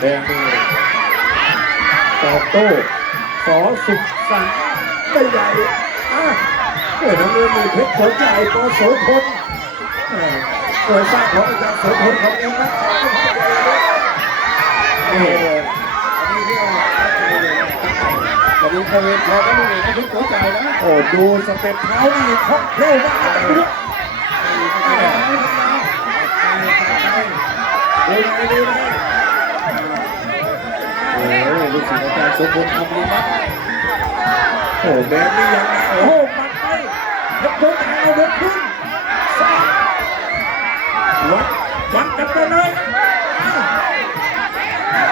แดงนี่ตอบโต้สอสุขสันต์ไม่ใหญ่อะเกิดน้ำเงินมีเพชรผลใหญ่ปอโสพลอ่าโดยสร้างของอาจารย์โสพลของเองนะนี่อันนี้เรียกว่าตั้งใจเลยนะแต่ดูเขาเองพอก็ไม่เห็นก็ทุกหัวใจนะโอ้ดูสเต็ปเท้านี่คล่องแคล่วมากเลยดูดูดูดูโอ้โห ลูกศิษย์อาจารย์สมบูรณ์ทำดีมากโอ้แดงนี่ยังโอ้โหมันไปเพชรผลใหญ่เอาเดินขึ้นสามวัดวัดกันไปเลย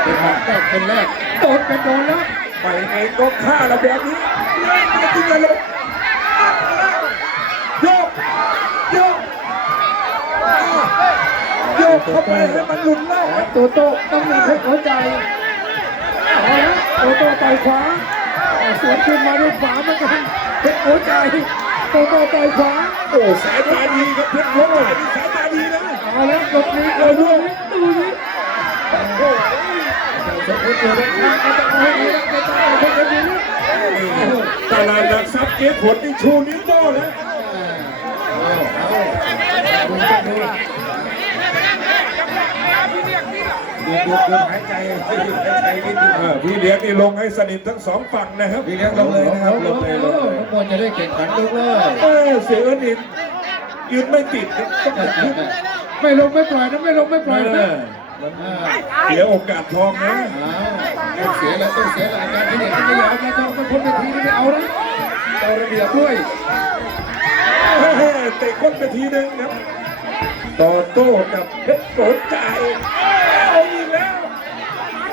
เป็นหมัดแรกเป็นแรกโดนกันโดนแล้วไปเองก็ฆ่าเราแบบนี้เล่นมาจริงเลยโยกโยกโยกเข้าไปให้มันหลุดเล่าโตโต้ต้องมีเพชรหัวใจ เอาละโตโต้ต่อยขวาสวนขึ้นมาด้วยขวาเหมือนกันเพชรหัวใจโตโต้ต่อยขวาโอ้สายตาดีครับเพชรหัวใจนี่สายตาดีนะเอาละกดนี้เอาด้วยดูนี่โอ้ยสมบูรณ์เกิดได้ข้างก็ต้องเอาให้ดีนะไม่ต้องเอาเพชรหัวใจนะตลาดหลักทรัพย์เจ๊ขนนี่ชูนิ้วโต้แล้วเอาเอา หายใจหายใจนิดนึงเออพี่เลี้ยงนี่ลงให้สนิททั้งสองฝั่งนะครับพี่เลี้ยงลงเลยนะครับลงเลยลงเลยทุกคนจะได้แข่งขันลงเลยเออเสียเอิญนี่ยืนไม่ติดครับต้องขึ้นไม่ลงไม่ปล่อยนะไม่ลงไม่ปเอล่อยนะอเสียโอกาสทองนะต้องเสียแล้วต้องเสียแล้วอาจารย์ที่เด็กที่ไม่ยอมนะต้องไปพ้นไปทีไม่เอานะเอาระเบียบด้วยเฮ้เตะก้นไปทีนึงครับต่อโต้กับเพชรโขนจ่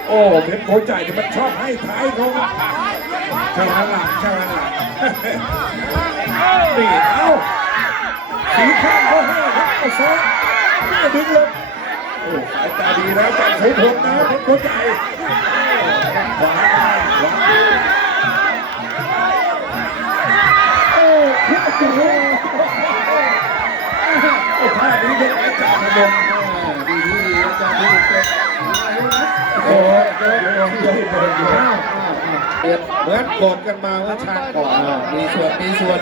โอ้เพชรโขนจ่ายเนี่ยมันชอบให้ท้ายเขาชาวหลังชาวหลังนี่เอาสีข้างเขาให้ครับเอาซ้อนไม่ดึงเลยโอ้สายตาดีนะจันทร์โสพลนะเพชรโขนจ่ายขวามาขวาโอ้โหโอ้ท่านี้เป็นอาจารย์พนม เดี๋ยวเดี๋ยวเดี๋ยวเดี๋ยวเดี๋ยวเปลี่ยนเหมือนกดกันมาเมื่อชาติก่อนมีส่วนมีส่วน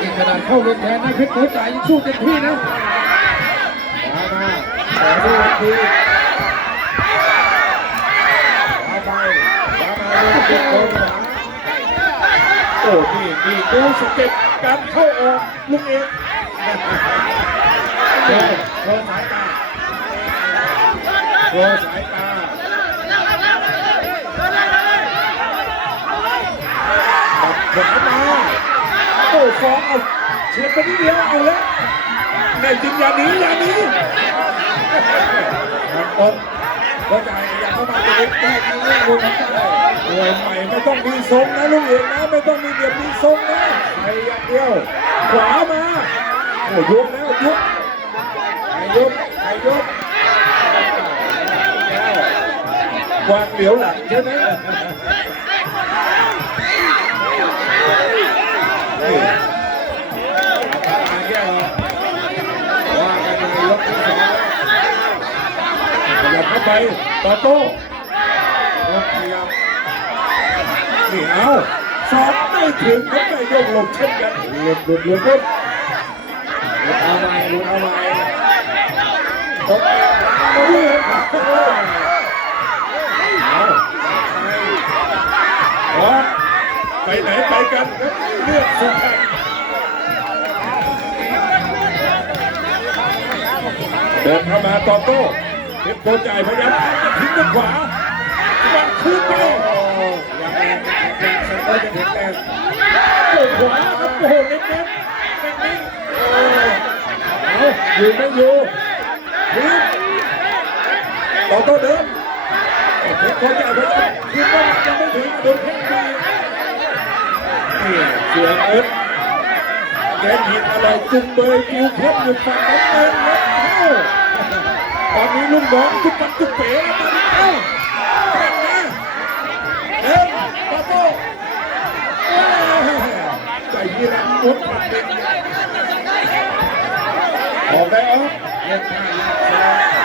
อีกขนาดเข้าลงแทนนะเพชรหัวใจยังสู้เต็มที่นะมามาขอดูอีกทีมาไปมามาลูกเด็กโดนหลังโอ้นี่นี่ดูสเต็ปการเข้าออกลูกเองโชว์โชว์สายตาโชว์สายตา ตัดขามาโอ้ฟองเอาเฉียดไปนิดเดียวเอาแล้วแน่จริงอย่าหนีอย่าหนีมันต้นเข้าใจอย่าเข้ามาจะเด็กได้จริงเลยลูกนั้นได้มวยใหม่ไม่ต้องมีทรงนะลูกเอกนะไม่ต้องมีเดียบมีทรงนะไปอย่างเดียว ขวามาโอ้ยกแล้วยกไอ้ยกไอ้ยกวางเหลียวหลังใช่ไหมนี่มาแก้ว ว่ากันในยกที่สอง ขยับเข้า ไปต่อโต้ยกขยับนี่เอาสอบไม่ถึงเขาไม่ยกหลบเช่นกันหลุดหลุดหลุดหลุดเอาใหม่ลุงเอาใหม่ตบเอาเรื่องเอาพร้อมไปไหนไปกันเลือกสุพรรณเดินเข้ามาต่อโต้ เพชรโกจ่ายพยายามจะทิ้งด้วยขวาวันคืนไปยังแรงยังเซนเตอร์จะถึงแรงโอ้ขวาครับโอ้โหเน้นๆแบบนี้โอ้เอาอยู่ไม่อยู่ทิ้งต่อโต้เดินเพชรโกจ่ายพยายามคืนว่ายังไม่ถึงโดนแข้งดีเสียงเอิร์ธแกนหินอร่อยจุ่มเบยคิวเข้มอยู่ฝั่งน้ำเงินแล้ว อ้าตอนนี้ลุงน้องจุ๊บปัดจุ๊บเป๋แล้วตอนนี้เอ้าแข่งนะเดินต่อโต้ใจยีรังมุดปัดเป็นออกได้ออกเล่นท่า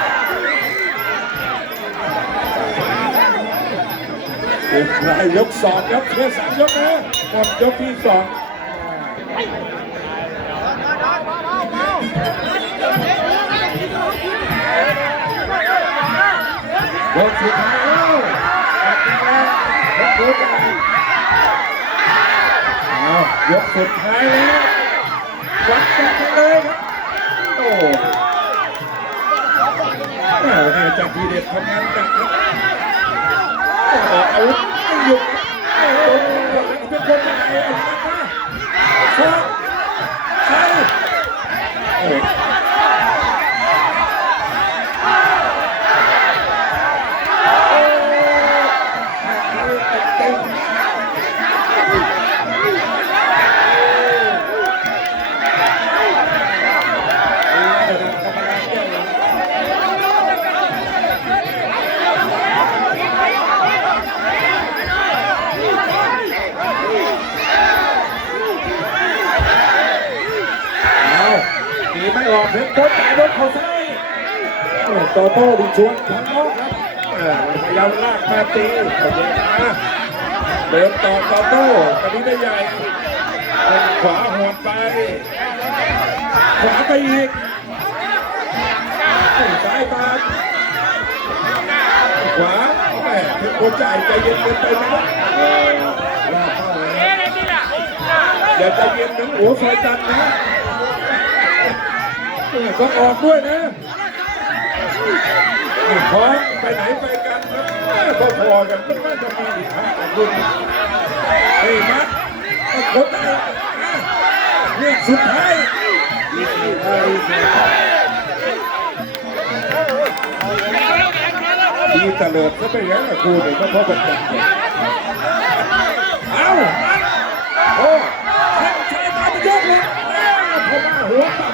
เอกลายยกสองครับเพียงสามยกนะหมดยกที่สอง ยกสุดท้ายแล้วยกูจ่ายเอายกสุดท้ายแล้ววัดกันไปเลยครับโอ้โหเนี่ยจากทีเด็ดทำงานหนักครับออกอาวุธไม่หยุดโอ้โหเป็นคนยังไงเอาชนะมาชกใช่โอ้เต็ม เอาห นีไม่ออกเพชรโคตรจ่ายโดนเขาซ้ายโอ้โตโต้ดิชวนทางนอกครับพยายามลากมาตีขยันมาเดินต่อโตโต้ตอนนี้ได้ใหญ่เป็นขวาหัวไป ขวาไปอีกซ้ายมาขวาแม่เพชรโคจ่ายใจเย็นเกินไปไหมเออลากเข้าเลยอย่าใจเย็นหมือนหัวไฟจันนะ ต้องออกด้วยนะพร้อมไปไหนไปกันนะก็พอกันมันน่าจะมีอีกท่ากันด้วยนะเฮ้ยมัดต้องคนไหนเรื่สุดท้ายดีตะเลิดก็ไปแล้วครูเดี๋ยวก็พบกันกันเอ้าโอ้แข้งชายตาไปยกเลยพ่อมาหัวตัด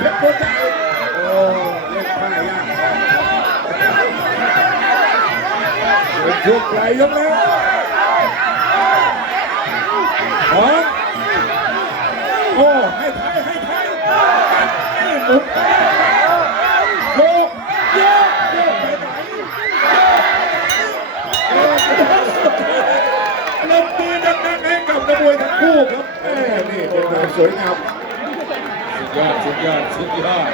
เยอะครับเพชรโคใจโอ้เล่นผ้ายากเป็นช่วงปลายยกแล้วพร้อโอ้ให้ไทยให้ไทยหมุนโยกโยกโยกไปไหนลงมือดังๆให้กับนักมวยทั้งคู่ครับแม่นี่เป็นมวยสวยงาม ยอดสุดยอดสุดยอด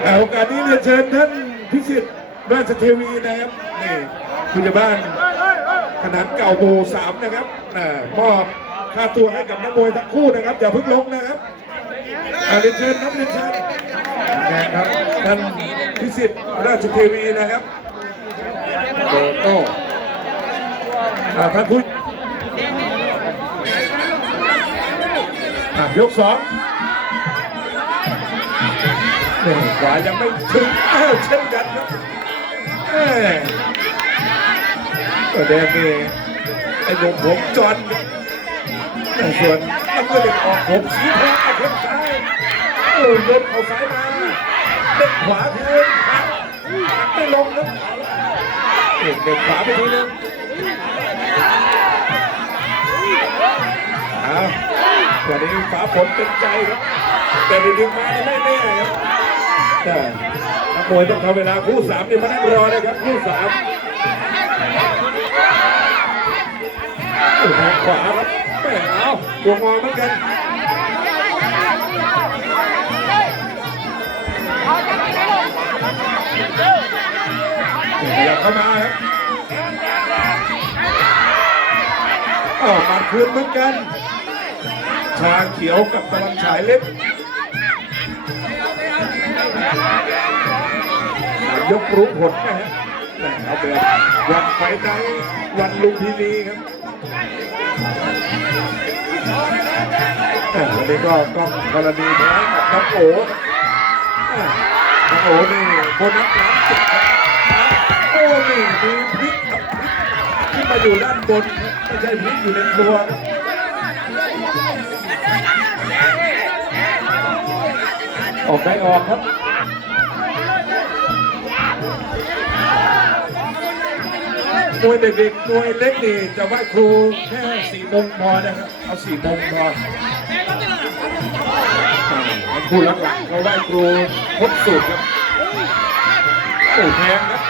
แต่โอกาสนี้เรียนเชิญท่านพิสิทธิ์ราชเทวีนะครับนี่ผู้ใหญ่บ้านขนาดเก่าโบสามนะครับอ่ามอบค่าตัวให้กับนักมวยทั้งคู่นะครับอย่าเพิ่งลงนะครับอ่าเรียนเชิญครับเรียนเชิญนะครับท่านพิสิทธิ์ราชเทวีนะครับโตโต้อ่าท่านผู้อะยกสองนี่ ขวายังไม่ถึงอ้าวเช่นกันครับแดงนี่ไอ้หนุ่มผมจอนแต่ส่วนน้ำเงินเด็กออกผมสีทองเอาข้งซ้ายโอ้ยยนเอาซ้ายมาเด็กขวาคืนหักหักไม่ลงครับเด็กเด็กขวาไปทีนึงเอาวันนี้ฟ้าฝนเป็นใจครับแต่ดึงมาไม่แน่ครับ นักมวยต้องทำเวลาคู่สามนี่มานั่งรอเลยครับ คู่สามขวาครับแม่เอาตัวงอเหมือนกันอยากเข้ามาครับอ้าวหมัดคืนเหมือนกัน ชาเขียวกับตะวันฉายเล็ก ยกรู้ผลนะฮะแหม่เอาแบบวันไฟใจวันลุมพินีครับแหม่วันนี้ก็ต้องกรณีแพ้กับน้องโอ๋แหม่น้องโอนี่โบนัสหลังเจ็ดครับโอ้นี่มีพริกกับพริกที่มาอยู่ด้านบนไม่ใช่พริกอยู่ในครัวออกได้ออกครับ วยเด็กๆมวยเล็กนี่จะไหว้ครูแค่สี่โมงพอนะครับเอาสี่โมงพอผู้หลังๆเขาได้ครูพบสูตรครับโอ้แพงครับ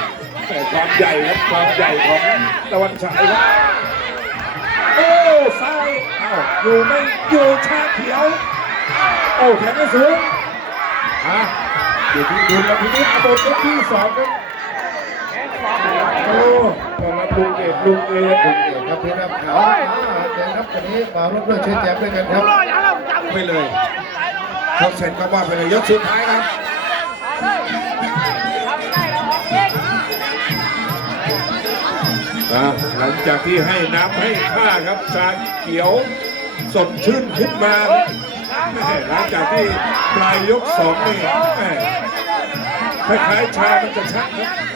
แต่ความใหญ่ครับความใหญ่ของตะวันฉายครับโอ้ซ้ายอ้าวอยู่ไม่อยู่ชาเขียวโอ้แขนไม่สูงอะอยู่ที่ดุลและพินิจบทยกที่สองครับโอ้ ลุงเอกลุงเอกคุณเอกครับพี่รับขาวเดี๋ยวครับวันนี้มาร่วมด้วยช่วยแจมด้วยกันครับไปเลยชกเสร็จก็ว่าไปเลยยกสุดท้ายครับอะหลังจากที่ให้น้ำให้ข้าครับชาเขียวสดชื่นขึ้นมาแม่หลังจากที่ปลายยกสองนี่แม่คล้ายๆชามันจะชักครับแม่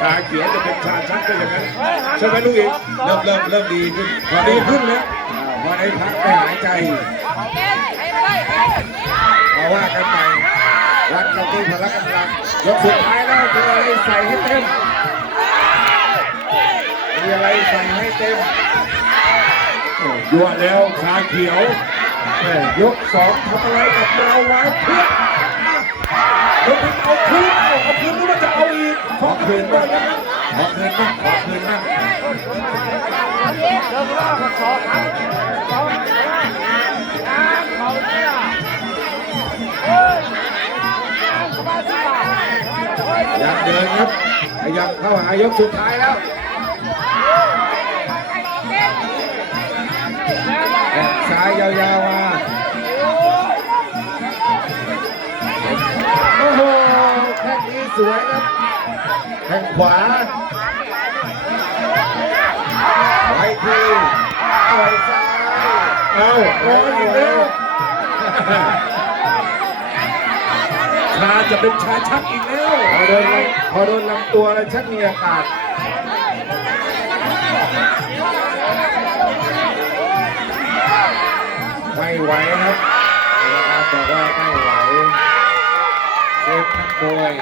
ชาเขียวจะเป็นชาชักก็อย่างนั้นใช่ไหมลูกเอกเริ่มเริ่มเริ่มดีขึ้นพอดีขึ้นแล้วอ่าพอได้พักได้หายใจมาว่ากันใหม่วัดกันที่พละกำลังยกสุดท้ายแล้วมีอะไรใส่ให้เต็มมีอะไรใส่ให้เต็มโอ้ยั่วแล้วชาเขียวแม่ยกสองทำอะไรกับเราไว้เพื่อ นยกเอาคืนเอาเอาคืนหรือว่าจะเอาอีกขอคืนบ้างนะครับขอคืนบ้างขอคืนบ้างยังเดินครับขยับเข้าหายกสุดท้ายแล้วแข้งซ้ายยาวๆมา โอ้โหแข้งนี้สวยครับแข้งขวาไปทีต่อยซ้ายเอาโอ้ยอีกแล้วชาจะเป็นชาชักอีกแล้วพอโดนพอโดนลำตัวแล้วชักมีอาการไม่ไหวครับกรรมการบอกว่าไม่ไหว เซฟนักมวย